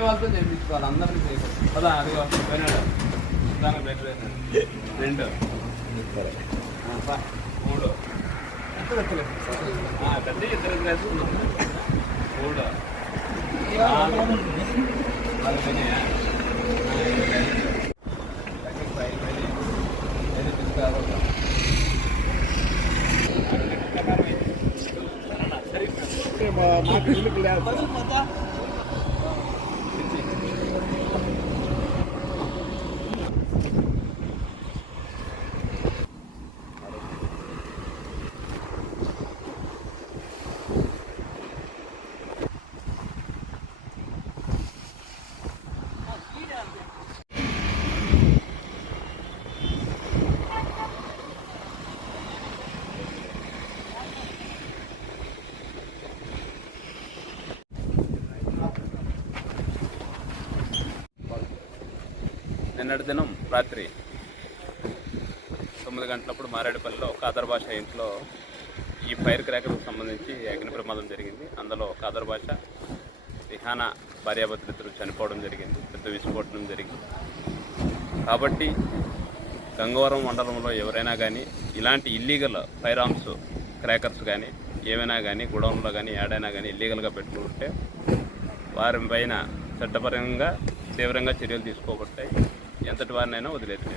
వాళ్ళతో చేయించుకోవాలి అందరినీ చేయకూడదు అలా అది దానికి బెటర్ రెండు. మూడు. పెద్ద ఇద్దరు మూడు. 나 그림을 그려야 돼. నిన్నటి దినం రాత్రి తొమ్మిది గంటలప్పుడు మారేడుపల్లిలో కాదర్ భాష ఇంట్లో ఈ ఫైర్ క్రాకర్కు సంబంధించి అగ్ని ప్రమాదం జరిగింది. అందులో కాదర్ భాష రిహానా భార్యాభర్తలిద్దరూ చనిపోవడం జరిగింది. పెద్ద విస్ఫోటనం జరిగింది. కాబట్టి గంగవరం మండలంలో ఎవరైనా కానీ ఇలాంటి ఇల్లీగల్ ఫైర్ ఆర్మ్స్ క్రాకర్స్ కానీ ఏమైనా కానీ గుడౌన్లో కానీ ఏడైనా కానీ ఇల్లీగల్గా పెట్టుకుంటే వారి పైన చట్టపరంగా తీవ్రంగా చర్యలు తీసుకోబడతాయి. ఎంతటి వారినైనా వదిలేదు